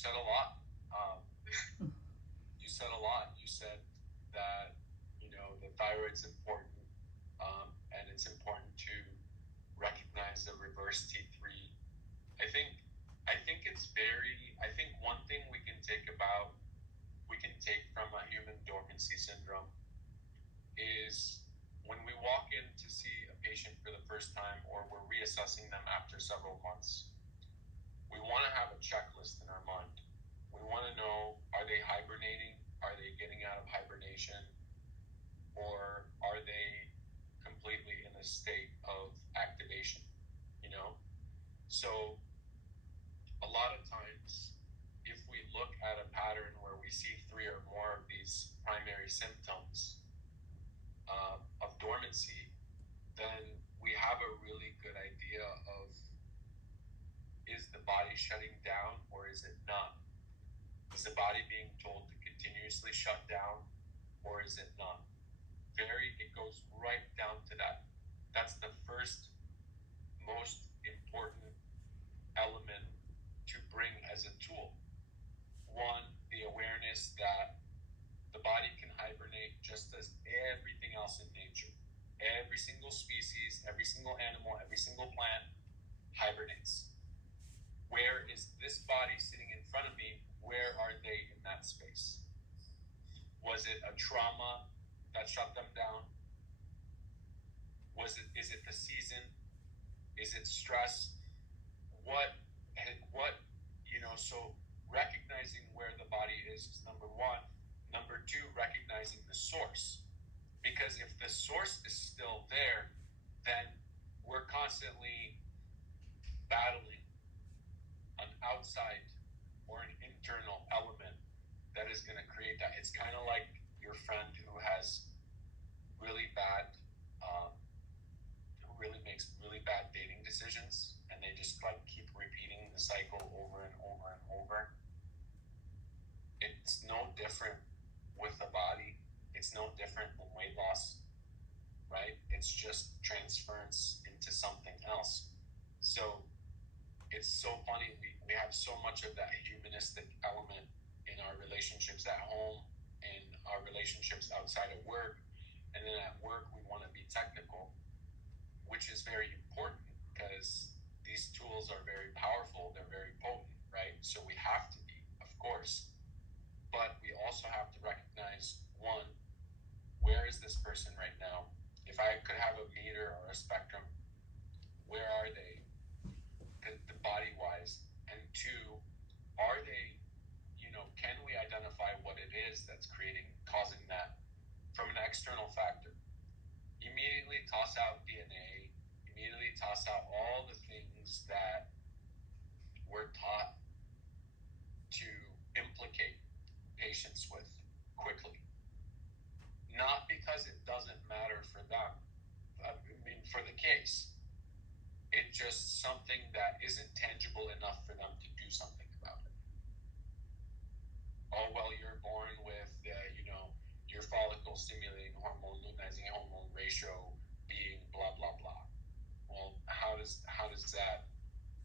said a lot. You said a lot. You said that, the thyroid's important, and it's important to recognize the reverse T3. I think one thing we can take from a human dormancy syndrome is when we walk in to see a patient for the first time, or we're reassessing them after several months, we want to have a checklist in our mind. We want to know, are they hibernating? Are they getting out of hibernation? Or are they completely in a state of activation? So a lot of times, if we look at a pattern where we see 3 or more of these primary symptoms of dormancy, then we have a really good idea of, is the body shutting down or is it not? Is the body being told to continuously shut down or is it not? It goes right down to that. That's the first most important element to bring as a tool. One, the awareness that the body can hibernate just as everything else in nature. Every single species, every single animal, every single plant hibernates. Where is this body sitting in front of me? Where are they in that space? Was it a trauma that shut them down? Is it the season? Is it stress? So recognizing where the body is number one. Number two, recognizing the source. Because if the source is still there, then we're constantly battling an outside or an internal element that is going to create that. It's kind of like your friend who has really bad, who really makes really bad dating decisions, and they just keep repeating the cycle over and over and over. It's no different with the body. It's no different than weight loss, right? It's just transference into something else. So it's so funny. We have so much of that humanistic element in our relationships at home and our relationships outside of work. And then at work, we want to be technical, which is very important because these tools are very powerful. They're very potent, right? So we have to be, of course. But we also have to recognize, one, where is this person right now? If I could have a meter or a spectrum, where are they? The body-wise. And two, are they, can we identify what it is that's causing that from an external factor? Immediately toss out DNA, immediately toss out all the things that we're taught to implicate patients with quickly. Not because it doesn't matter for them, for the case. It's just something that isn't tangible enough for them to do something about it. Oh, well, you're born with, your follicle stimulating hormone, luteinizing hormone ratio being blah, blah, blah. Well, how does that,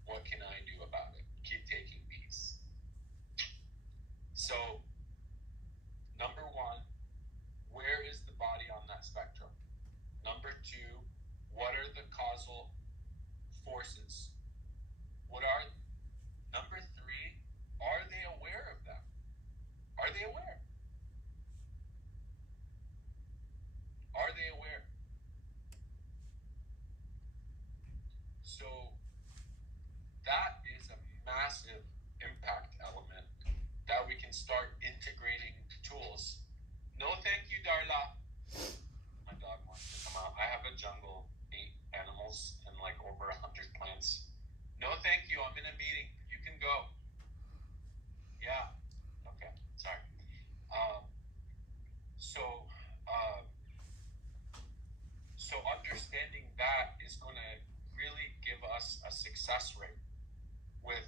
what can I do about it? Keep taking these. So, number one, where is the body on that spectrum? Number two, what are the causal forces? What are they? Number three, are they aware of them? Are they aware? Are they aware? So that is a massive impact element that we can start integrating tools. No, thank you, Darla. My dog wants to come out. I have a jungle, 8 animals, and over 100 plants. No, thank you. I'm in a meeting. You can go. Yeah. Okay. Sorry. So understanding that is going to really give us a success rate with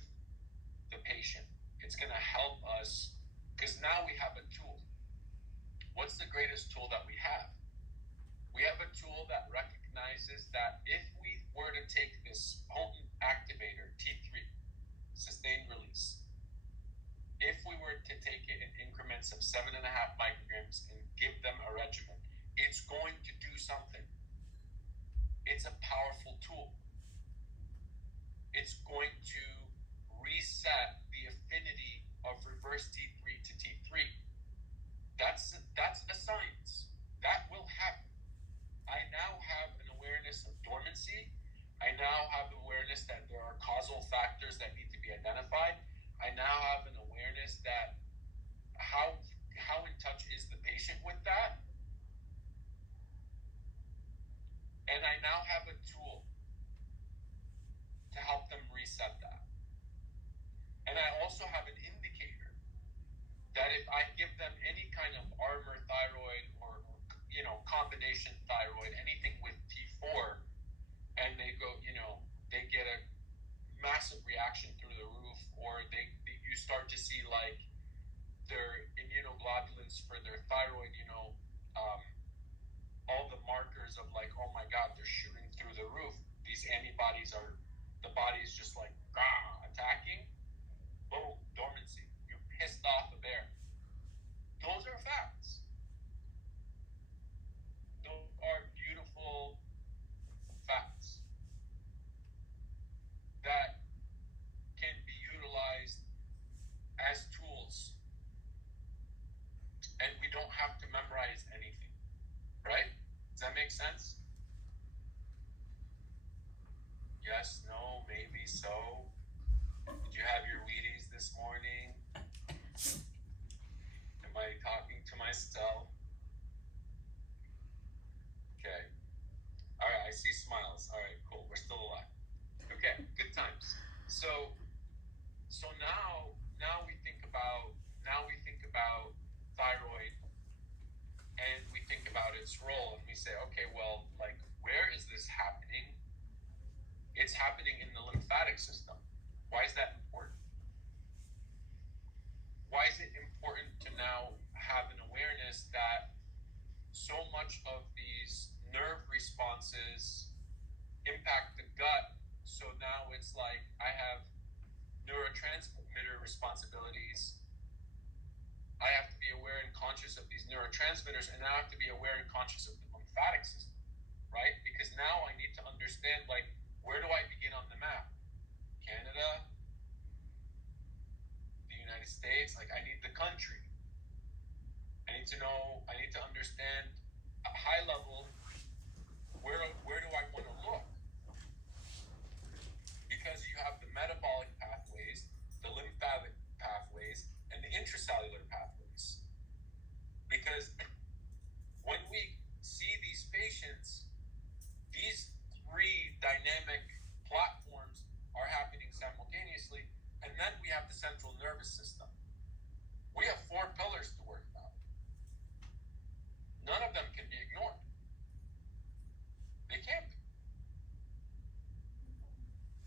the patient. It's going to help us because now we have a tool. What's the greatest tool that we have? We have a tool that recognizes that if we were to take this potent activator, T3, sustained release, increments of 7.5 micrograms and give them a regimen, it's going to do something. It's a powerful tool. It's going to reset the affinity of reverse T3 to T3. That's a science. That will happen. I now have an awareness of dormancy. I now have awareness that there are causal factors that need to be identified. I now have an awareness that how in touch is the patient with that? And I now have a tool to help them reset that. And I also have an indicator that if I give them any kind of armor thyroid or combination thyroid, anything with T4, and they go, they get a massive reaction through the roof, or you start to see like their immunoglobulins for their thyroid, all the markers of like, oh my God, they're shooting through the roof. These antibodies the body is just like attacking. Boom, dormancy. You pissed off a bear. Those are facts. Those are beautiful facts that can be utilized as tools. And we don't have to memorize anything, right? Does that make sense? Yes, no, maybe so. Did you have your Wheaties this morning? Am I talking to myself? Okay. All right, I see smiles. All right, cool. We're still alive. Okay, good times. So now we think about thyroid, and we think about its role, and we say, okay, well, like, where is this happening? It's happening in the lymphatic system. Why is that important? Why is it important to now have an awareness that so much of these nerve responses impact the gut? So now it's like I have neurotransmitter responsibilities. I have to be aware and conscious of these neurotransmitters, and now I have to be aware and conscious of the lymphatic system, right? Because now I need to understand, like, where do I begin on the map? Canada, the United States, like, I need the country. I need to understand a high level, where do I want to look? Because you have the metabolic pathways, the lymphatic pathways, and the intracellular pathways. Because when we see these patients, these three dynamic platforms are happening simultaneously, and then we have the central nervous system. We have 4 pillars to work about. None of them can be ignored. They can't be.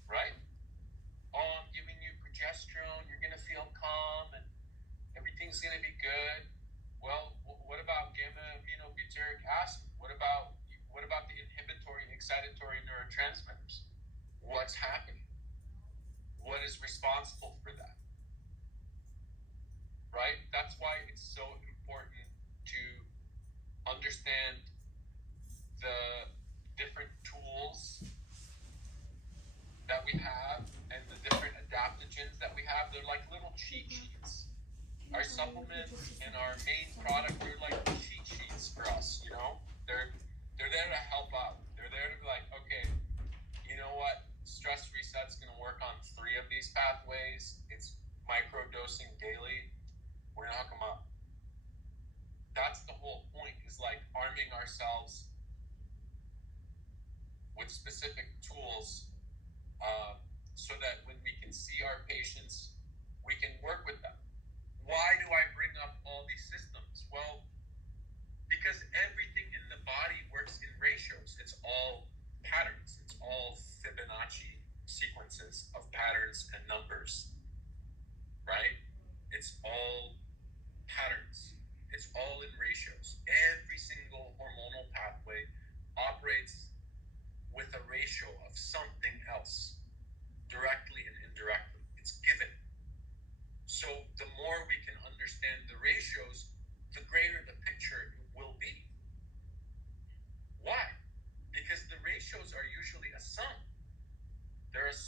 Right? Oh, I'm giving you progesterone, you're going to feel calm, and everything's going to be good. Well, what about gamma-aminobutyric acid? What about the inhibitory and excitatory neurotransmitters? What's happening? What is responsible for that? Right? That's why it's so important to understand the different tools that we have and the different adaptogens that we have. They're like little cheat sheets. Our supplements and our main product, they're like cheat sheets for us, They're there to help out. They're there to be like, okay, you know what? Stress reset's going to work on 3 of these pathways. It's micro-dosing daily. We're going to hook them up. That's the whole point, is like arming ourselves with specific tools so that when we can see our patients, we can work with them. Why do I bring up all these systems? Well, because everything in the body works in ratios. It's all patterns. It's all Fibonacci sequences of patterns and numbers, right? It's all patterns. It's all in ratios. Every single hormonal pathway operates with a ratio of something else, directly and indirectly. It's given.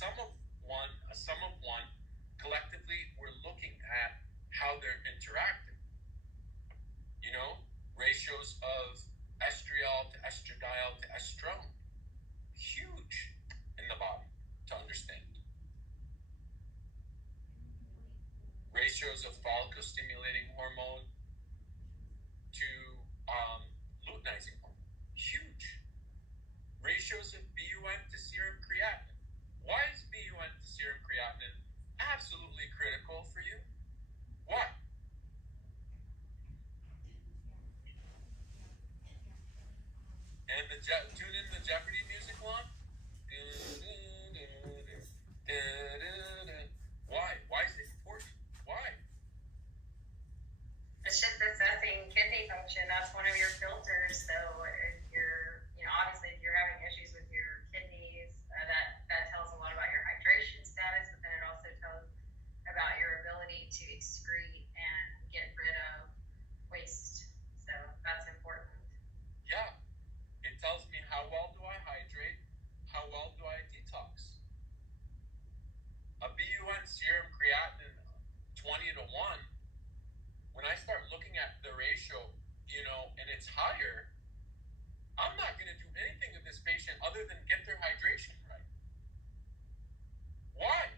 a sum of one, collectively we're looking at how they're interacting. You know, ratios of estriol to estradiol to estrone, huge in the body to understand. Ratios of follicle stimulating hormone to luteinizing hormone, huge. Ratios of BUN to serum creatinine. Why is BUN to serum creatinine absolutely critical for you? Why? And tune in the Jeopardy music line. Why? Why is it important? Why? It's just assessing kidney function. That's one of your filters. So if you're, obviously if you're having issues with your kidneys, that tells a lot about your hydration status, but then it also tells about your ability to excrete and get rid of waste. So that's important. Yeah. It tells me how well do I hydrate, how well do I detox. A BUN serum creatinine 20 to 1, when I start looking at the ratio, and it's higher, I'm not going to do anything with this patient other than get their hydration right. Why?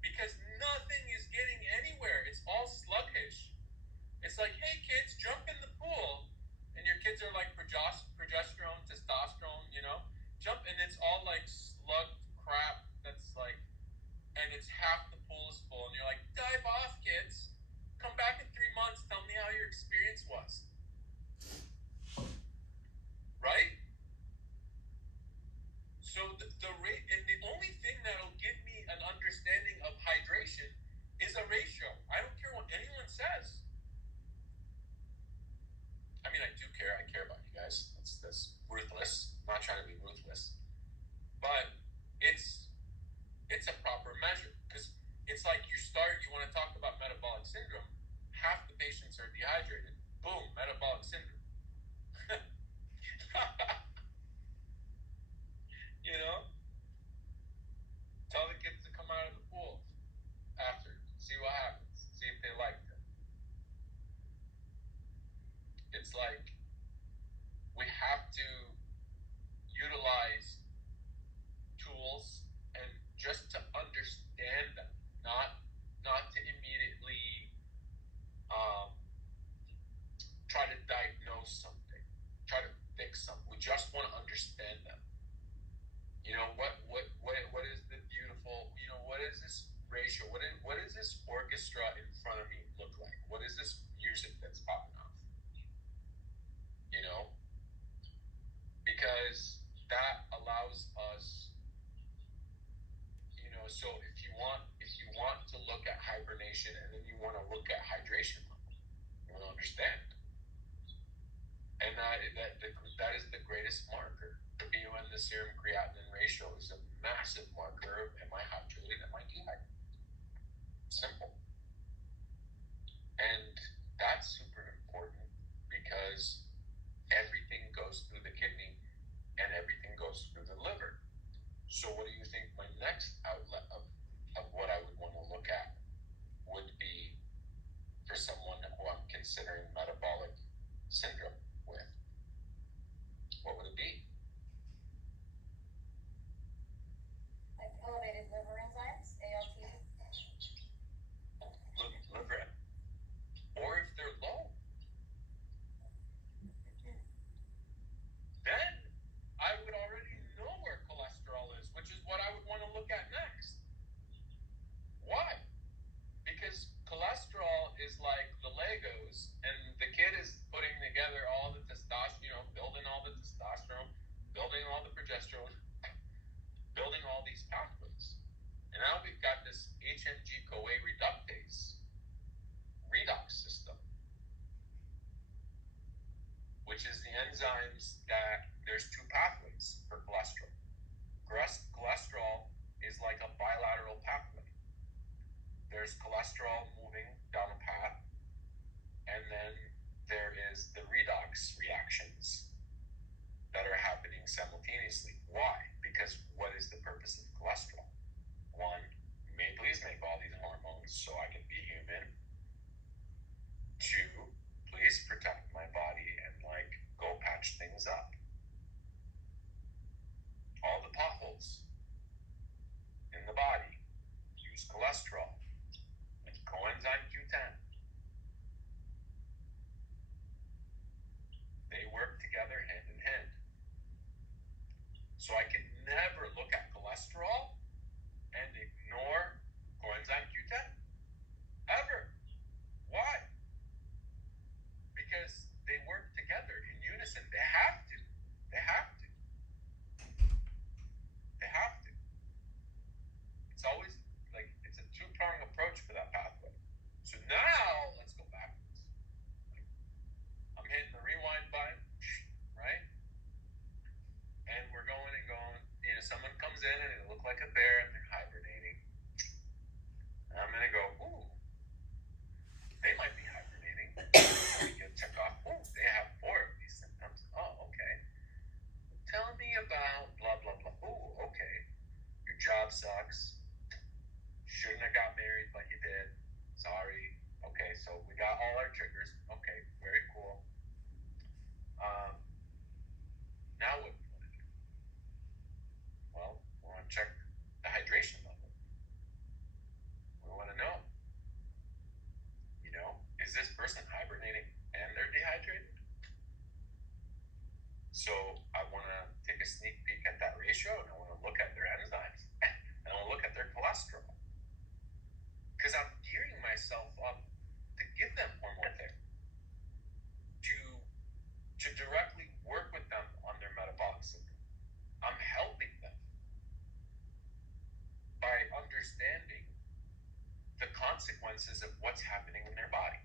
Because nothing is getting anywhere. It's all sluggish. It's like, hey kids, jump in the pool. And your kids are like progesterone, testosterone, jump, and it's all like slugged crap that's like, and it's half the pool is full, and you're like, dive off, kids. Come back in 3 months, tell me how your experience was. Right? So the rate, and the only thing that'll give me an understanding of hydration is a ratio. I don't care what anyone says. I mean, I do care. I care about you guys. That's ruthless. I'm not trying to be ruthless, but it's a proper measure, because it's like you want to talk about metabolic syndrome. Half the patients are dehydrated. Boom, metabolic syndrome. Tell the kids to come out of the pool after. See what happens. See if they like it. It's like we have to utilize tools and just to understand them, not to immediately try to diagnose something, try to fix something. We just want to understand them. What is the beautiful, what is this ratio? What is this orchestra in front of me look like? What is this music that's popping off? Because that allows us, so if you want to look at hibernation, and then you want to look at hydration level, you want to understand. And that is the greatest marker. The BUN, the serum creatinine ratio, is a massive marker of am I hydrated, am I dehydrated? Simple. And that's super important because everything goes through the kidney and everything goes through the liver. So what do you think my next outlet of what I would want to look at would be for someone who I'm considering metabolic syndrome with? What would it be? Like elevated liver enzymes, ALT. Liver, or if they're low, then I would already know where cholesterol is, which is what I would want to look at next. Why? Because cholesterol is like the Legos, and the kid is putting together all the testosterone, building all the testosterone, building all the progesterone, building all these pathways. And now we've got this HMG-CoA reductase redox system, which is the enzymes that there's two pathways for cholesterol. Cholesterol is like a bilateral pathway. There's cholesterol moving down a path, and then there is the redox reactions that are happening simultaneously. Why? Because what is the purpose of cholesterol? so I can be human. 2, please protect my body and like go patch things up. All the potholes in the body use cholesterol and coenzyme Q10. They work together hand in hand. So I can never look at cholesterol and ignore coenzyme Q10. Ever. Why? Because they work together in unison. They have to. They have to. They have to. It's always like it's a 2-pronged approach for that pathway. So now let's go backwards. Like, I'm hitting the rewind button, right? And we're going and going. You know, someone comes in and they look like a bear and they're hibernating. And I'm gonna go, ooh, they might be hibernating. Check off, ooh, they have 4 of these symptoms. Oh, okay. Tell me about blah blah blah. Ooh, okay. Your job sucks. Shouldn't have got married, but you did. Sorry. Okay, so we got all our triggers. Okay, very cool. Now what do you want to do? Well, we want to check the hydration level. We want to know, is this person hibernating and they're dehydrated? So I want to take a sneak peek at that ratio, and I want to look at their enzymes, and I want to look at their cholesterol. Because I'm gearing myself up to give them hormone therapy, to directly work with them on their metabolic syndrome. I'm helping them by understanding the consequences of what's happening in their body.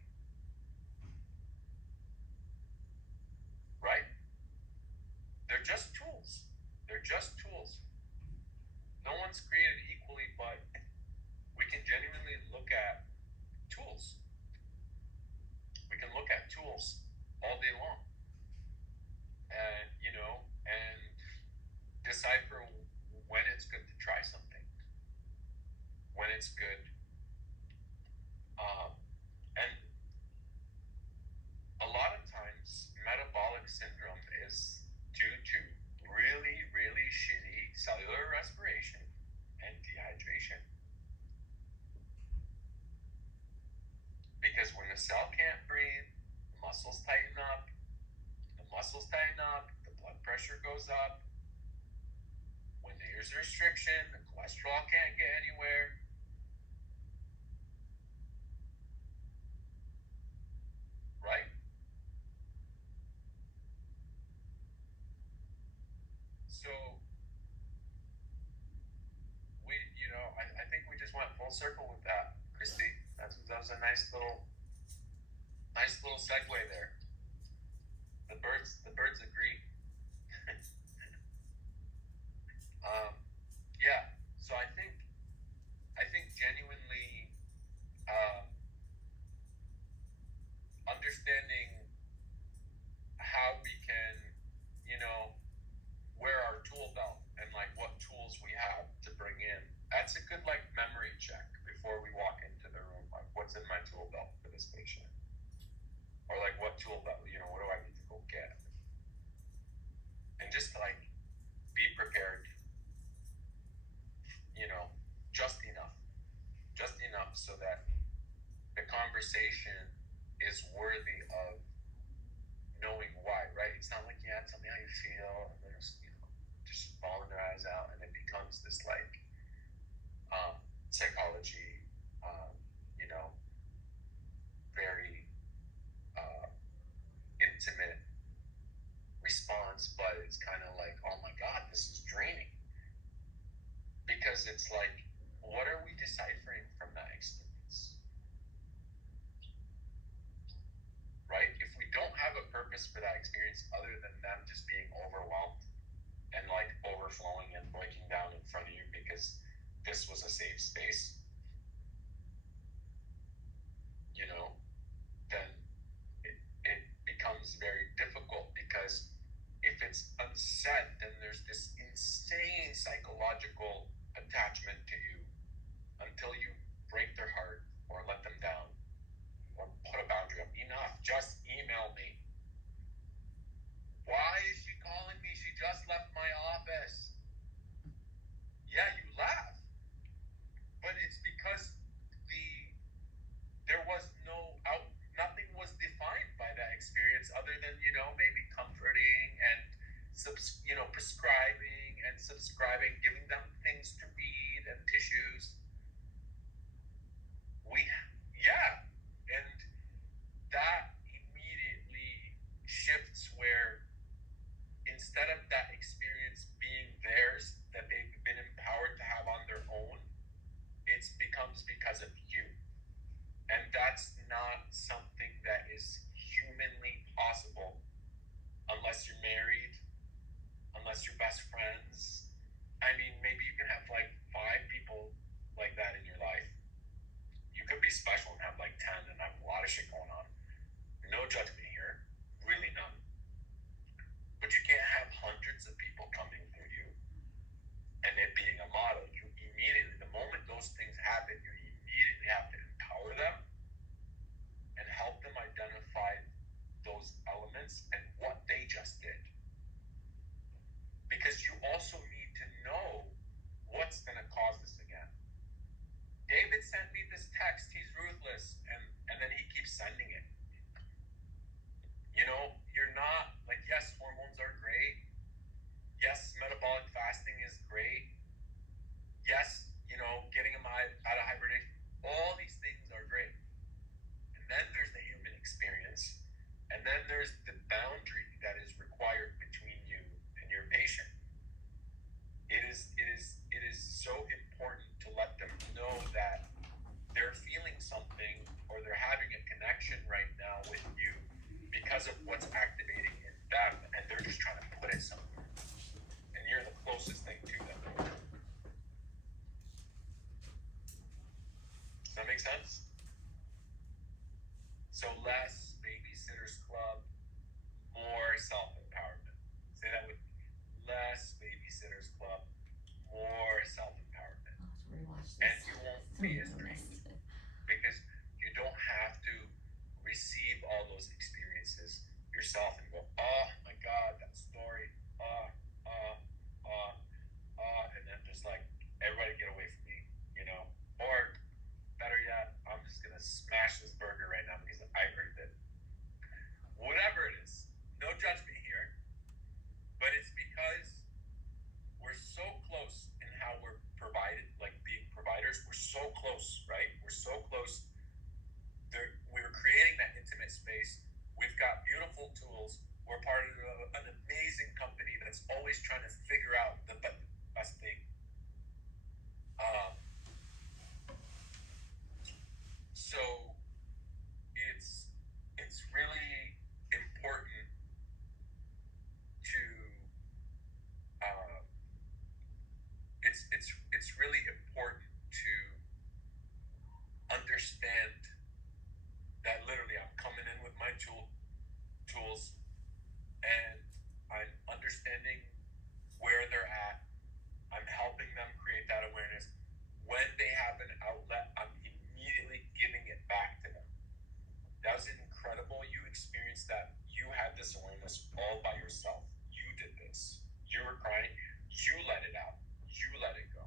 Right? They're just tools. They're just tools. No one's created equally, but we can genuinely look at tools. We can look at tools all day long. And, and decipher when it's good to try something, when it's good. And a lot of times, metabolic syndrome is due to really, really shitty cellular respiration and dehydration. Because when the cell can't breathe, the muscles tighten up. The muscles tighten up, the blood pressure goes up. When there's restriction, the cholesterol can't get anywhere. Right? So I think we just went full circle with that, Christy. That was a nice little segue there. The birds agree. Yeah. So I think genuinely understanding how we can, wear our tool belt and like what tools we have to bring in. That's a good like memory check before we walk into the room. Like, what's in my tool belt for this patient? Or like, what tool belt? What do I need to go get? And just like be prepared. Just enough so that the conversation is worthy of knowing why, right? It's not like, yeah, tell me how you feel, and there's, just bawling their eyes out, and it becomes this like psychology, very intimate response, but it's kind of like, oh my God, this is draining. Because it's like, what are we deciphering from that experience? Right? If we don't have a purpose for that experience other than them just being overwhelmed and like overflowing and breaking down in front of you because this was a safe space, then it becomes very difficult, because if it's unsaid, then there's this insane psychological attachment to you until you break their heart issues. Yeah, and that immediately shifts where instead of that experience being theirs that they've been empowered to have on their own, it becomes because of you. And that's not something that is humanly possible unless you're married, unless you're best friends. I mean, maybe you can have like 5 people like that in your life. You could be special and have like 10 and have a lot of shit going on. No judgment here, really none. But you can't have hundreds of people coming through you and it being a model. You immediately, the moment those things happen, you immediately have to empower them and help them identify those elements and what they just did. Because you also need to know what's going to cause this again. David sent me this text, he's ruthless, and then he keeps sending it. You know, you're not, like, yes, hormones are great. Yes, metabolic fasting is great. Yes, you know, getting them out of hibernation. All these things are great. And then there's the human experience. And then there's the boundary that is required between you and your patient. It is so important to let them know that they're feeling something or they're having a connection right now with you because of what's activating in them, and they're just trying to put it somewhere. And you're the closest thing to them. Does that make sense? So less babysitters club, more self-empowerment. Say that with me. Less babysitters club, more self-empowerment. And you won't be as drained because you don't have to receive all those experiences yourself and go, oh my God, that story, and then just like, everybody get away from me, you know? Or better yet, I'm just gonna smash this burger right now because I heard it. Whatever it is, no judgment here, but it's because we're so close in how we're provided, like being providers. We're so close, right? We're so close. We're creating that intimate space. We've got beautiful tools. We're part of an amazing company that's always trying to figure out the best thing. So it's really important to it's really important to understand that literally I'm coming in with my tools and I'm understanding where they're at. I'm helping them create that awareness. When they have an outlet, I'm immediately giving it back to them. That was incredible. You experienced that. You had this awareness all by yourself. You did this. You were crying. You let it out. You let it go.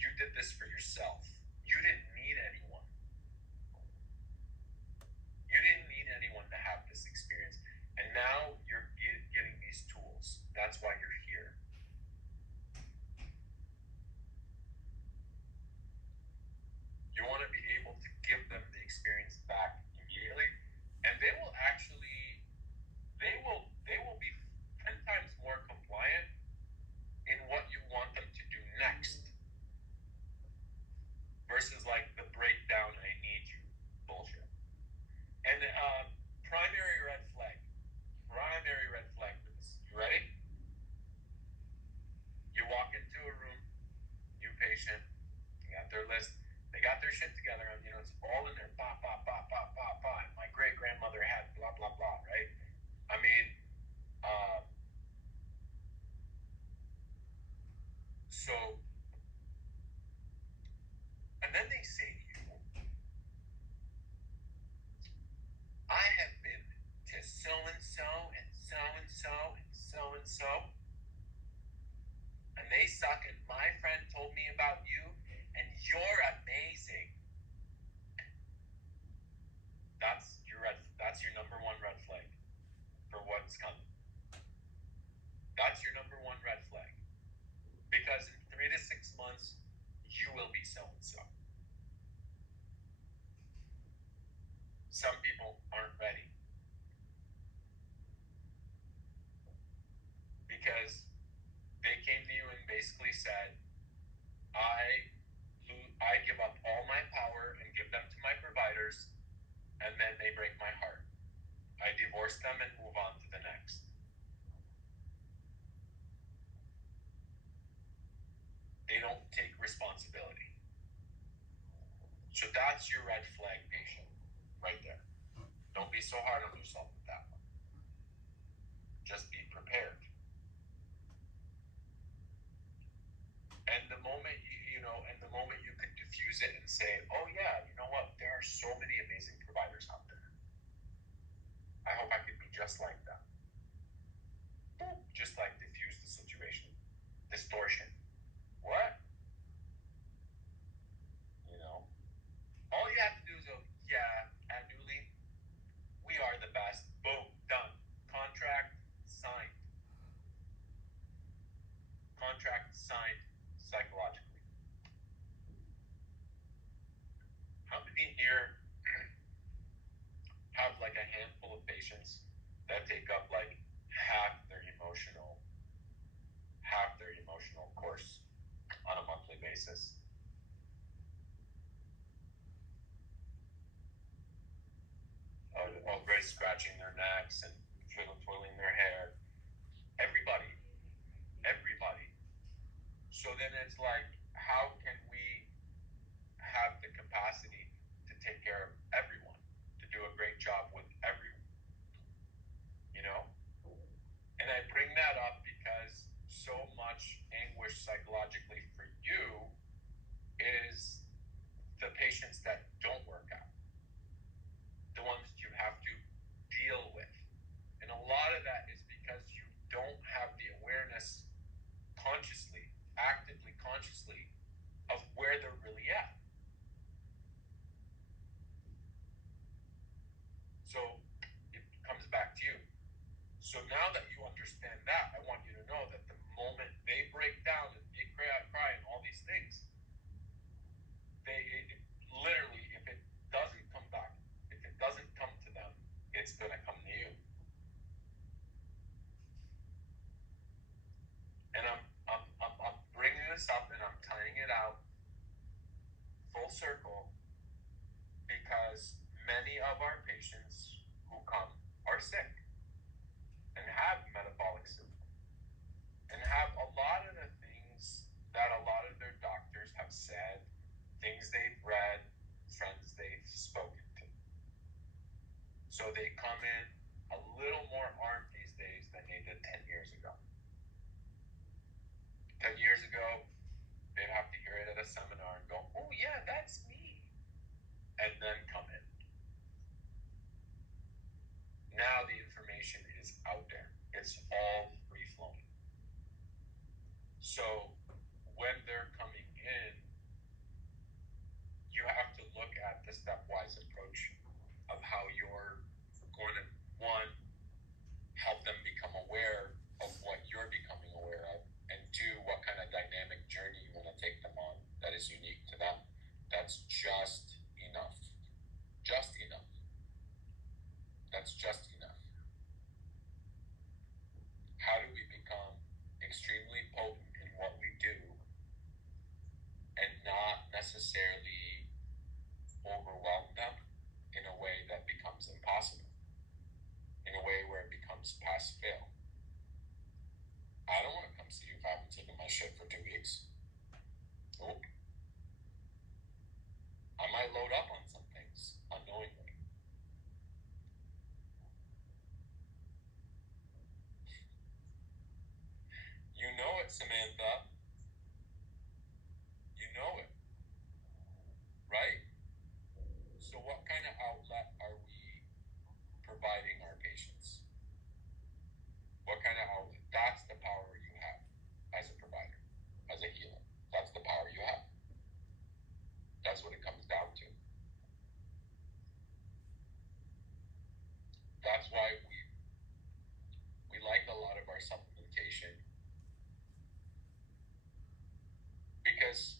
You did this for yourself. You didn't need anyone. You didn't need anyone to have this experience. And now you're getting these tools. That's why you're here. You want to be able to give them the experience back immediately, and they will be 10 times more compliant in what you want them to do next versus like the breakdown I need you bullshit. And primary red flag for this. You ready? You walk into a room, new patient, you got their list, they got their shit together, and you know, it's all in there, bah, bah, bah, bah, bah, bah. My great grandmother had blah, blah, blah, right? I mean, so, and then they say to you, I have been to so-and-so and so-and-so and so-and-so, and they suck, and my friend told me about you, and you're amazing. That's your number one red flag for what's coming. That's your number one red flag. Because in 3 to 6 months, will be so and so. Some people aren't ready because they came to you and basically said, I give up all my power and give them to my providers, and then they break my heart. I divorce them and move on to the next. They don't take responsibility. So that's your red flag patient right there. Don't be so hard on yourself with that one. Just be prepared. And the moment the moment you could diffuse it and say, oh yeah, you know what? There are so many amazing providers out there. I hope I could be just like them. Just like diffuse the situation. Distortion. What? All you have to do is go, yeah, at Newly, we are the best. Boom, done. Contract signed. Contract signed psychologically. How many here have like a handful of patients that take up like half their emotional course on a monthly basis? Already scratching their necks and twirling their hair. Everybody. So then it's like, how can we have the capacity to take care of everyone, to do a great job with everyone? And I bring that up because so much anguish psychologically for you is the patients that don't work out, the ones you have to deal with. And a lot of that is because you don't have the awareness actively, consciously, of where they're really at. So it comes back to you. So now that you understand that, I want you to know that the moment they break down and they cry and all these things, literally, if it doesn't come back, if it doesn't come to them, it's going to come to you. And I'm bringing this up and I'm tying it out full circle because many of our patients who come are sick and have metabolic syndrome and have a lot of the things that a lot of their doctors have said, things they've read, friends they've spoken to. So they come in a little more armed these days than they did 10 years ago. 10 years ago, they'd have to hear it at a seminar and go, oh yeah, that's me. And then come in. Now the information is out there. It's all free flowing. So when they're coming in, you have to look at the stepwise approach of how you're going to, one, help them become aware of what you're becoming aware of, and two, what kind of dynamic journey you want to take them on that is unique to them. That's just enough. Just enough. That's just enough. How do we become extremely potent in what we do and not necessarily overwhelm them in a way that becomes impossible, in a way where it becomes pass-fail? I don't want to come see you if I haven't taken my shit for 2 weeks. Nope. I might load up on some things unknowingly. You know it, Samantha. You know it. Right? So what kind of outlet are we providing our patients? What kind of outlet? That's the power you have as a provider, as a healer. That's the power you have. That's what it comes down to. That's why we like a lot of our supplementation, because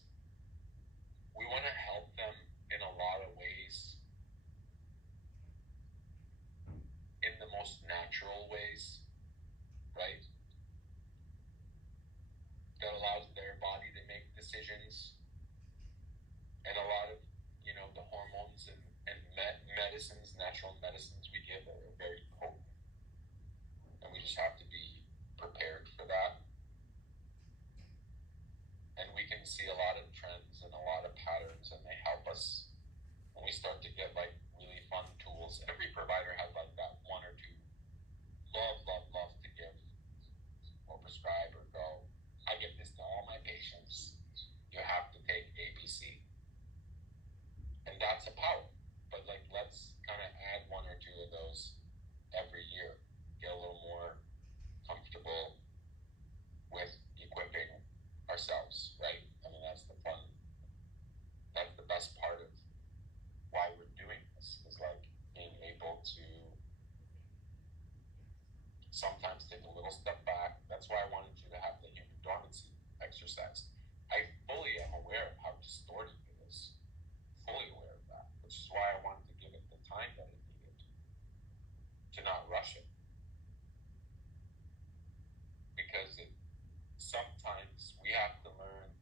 medicines, natural medicines we give that are very potent. And we just have to be prepared for that. And we can see a lot of trends and a lot of patterns, and they help us when we start to get like really fun tools. Every provider has like that one or two love to give or prescribe or go, I give this to all my patients. You have to take ABC. And that's a power. But like, let's kind of add one or two of those every year. Get a little more comfortable with equipping ourselves, right? I mean, that's the fun. That's the best part of why we're doing this, is like being able to sometimes take a little step back. That's why I wanted you to have the human dormancy exercise. I fully am aware of how distorted it is. Fully aware of that, which is why I wanted to give it the time that it needed, to not rush it. Because sometimes we have to learn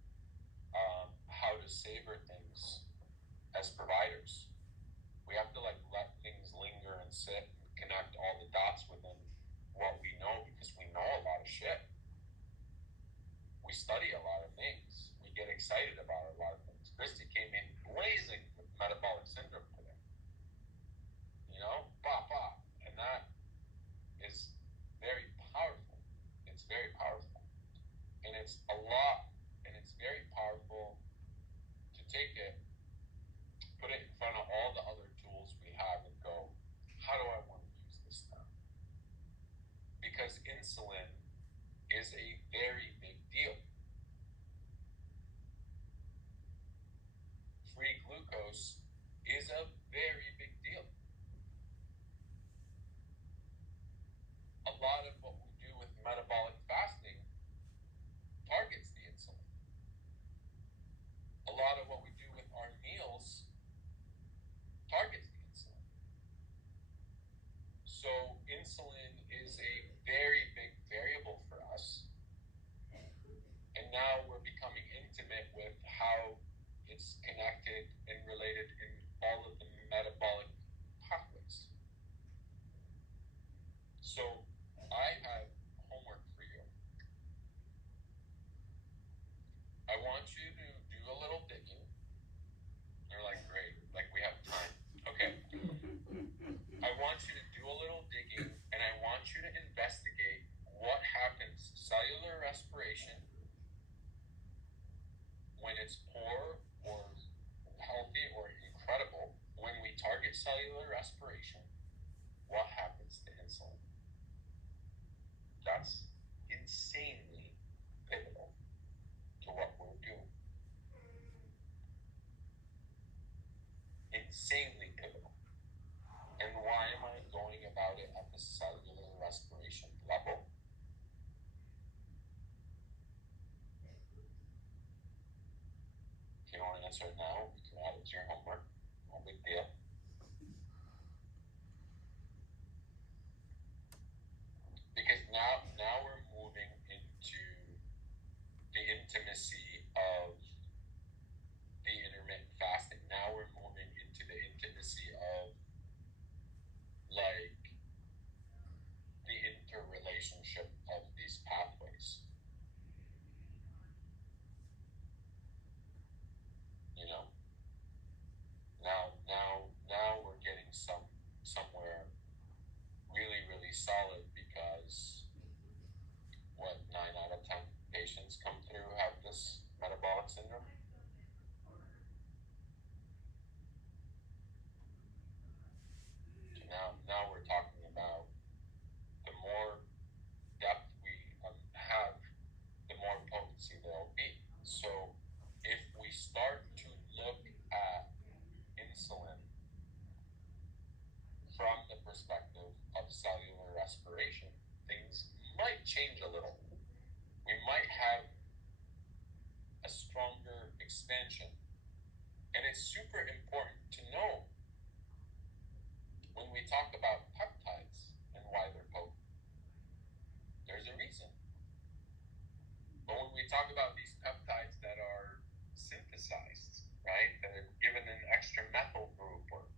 how to savor things as providers. We have to like let things linger and sit and connect all the dots within what we know, because we know a lot of shit. We study a lot of things. We get excited about a lot of things. Christy came in blazing with metabolic syndrome today. You know, and that is very powerful. It's very powerful, and it's a lot, and it's very powerful to take it, put it in front of all the other tools we have, and go, how do I want to use this now? Because insulin is a very big deal. Free glucose is a very big deal. A lot of what we do with metabolic fasting targets the insulin. A lot of what we do with our meals targets the insulin. So insulin is a very big variable for us. And now we're becoming intimate with how it's connected and related in all of the metabolic pathways. So I have homework for you. I want you to do a little digging. You're like, great, like we have time. Okay. I want you to do a little digging, and I want you to investigate what happens cellular respiration when it's poor or healthy or incredible. When we target cellular respiration, what happens to insulin? That's insanely pivotal to what we're doing. Insanely pivotal. And why am I going about it at the cellular respiration level? If you don't want to answer it now, you can add it to your homework. No big deal. Because now we're moving into the intimacy of the intermittent fasting. Now we're moving into the intimacy of like the interrelationship of these pathways. You know? Now we're getting somewhere really, really solid, because what, 9 out of 10 patients come through have this metabolic syndrome. Now we're talking about the more depth we have, the more potency there'll be. So if we start to look at insulin from the perspective of cellular respiration, things might change a little. We might have a stronger expansion. And it's super important to know when we talk about peptides and why they're potent. There's a reason. But when we talk about these peptides that are synthesized, right, that are given an extra methyl group or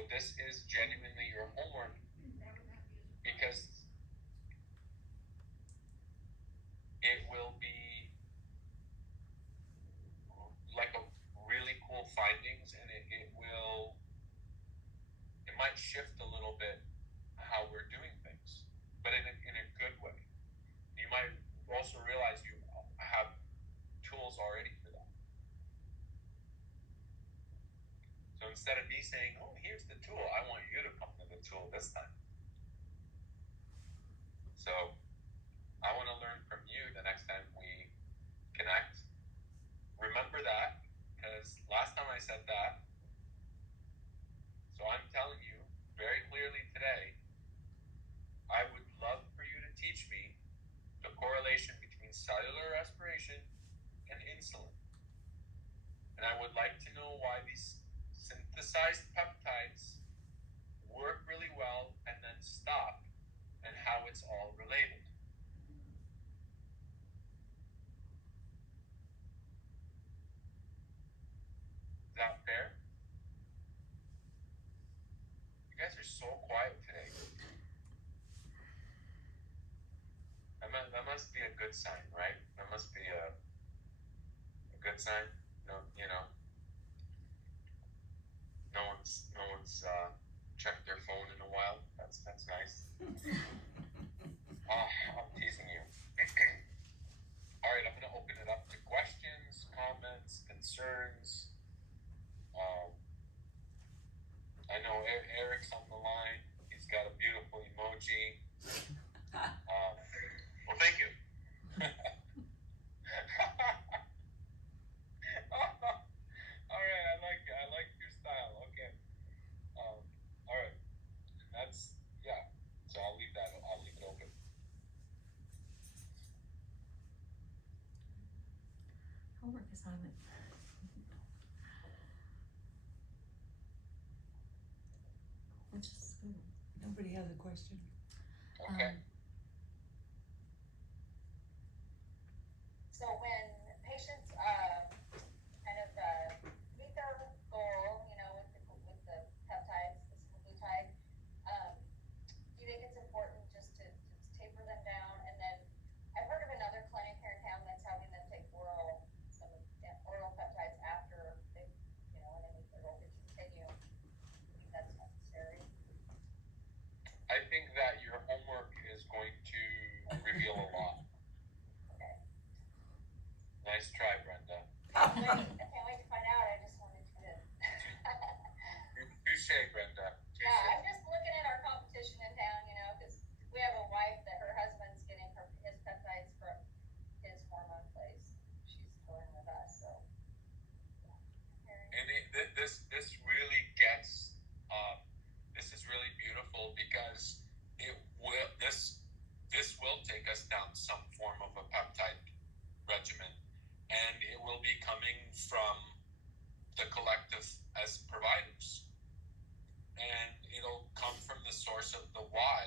So this is genuinely your homework, because it will be like a really cool findings, and it might shift a little bit how we're doing things, but in a good way. You might also realize you have tools already for that. So instead of me saying, oh, here's the tool, I want you to come to the tool this time. So I want to learn from you the next time we connect. Remember that, because last time I said that. So I'm telling you very clearly today, I would love for you to teach me the correlation between cellular respiration and insulin. And I would like to know why these synthesized peptides work really well and then stop, and how it's all related. Is that fair? You guys are so quiet today. That must be a good sign, right? That must be a good sign. No, no one's checked their phone in a while. That's nice. I'm teasing you. All right, I'm going to open it up to questions, comments, concerns. I know Eric's on the line. He's got a beautiful emoji. Well, thank you. All right, I like your style. Okay. All right, that's So I'll leave it open. Homework assignment. Which is good. Nobody has a question. Okay. So when patients kind of meet their goal, with the peptides, the semaglutide, do you think it's important just to taper them down? And then I've heard of another clinic here in town that's having them take oral peptides after they, when they meet their goal to continue. Do you think that's necessary? I think that your homework is going to reveal a lot. Okay. Nice try, Brenda. I can't wait to find out. I just wanted to. Touche, Brenda. Touche. Yeah, I'm just looking at our competition in town, because we have a wife that her husband's getting his peptides from his hormone place. She's going with us, so. Yeah. And this really gets, this is really beautiful, because this will take us down some form of a peptide regimen, and it will be coming from the collective as providers, and it'll come from the source of the why,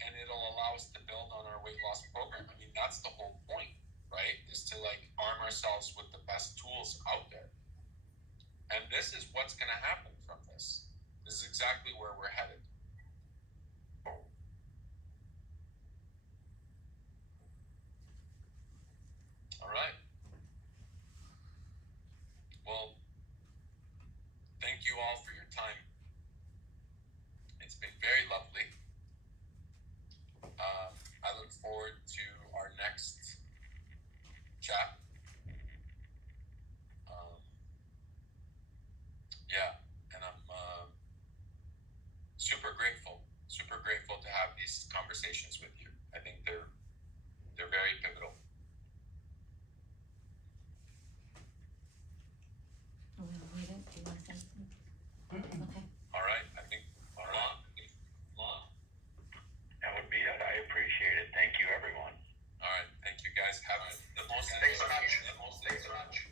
and it'll allow us to build on our weight loss program. I mean, that's the whole point, right? Is to arm ourselves with the best tools out there. And this is what's going to happen from this. This is exactly where we're headed. All right. Well, thank you all for your time. It's been very lovely. I look forward to our next chat. And I'm super grateful to have these conversations with you. I think they're very pivotal. Are we gonna read it? Do you want to say something? Okay. All right. I think That would be it. I appreciate it. Thank you, everyone. All right. Thank you, guys. Have the most. Thanks so much.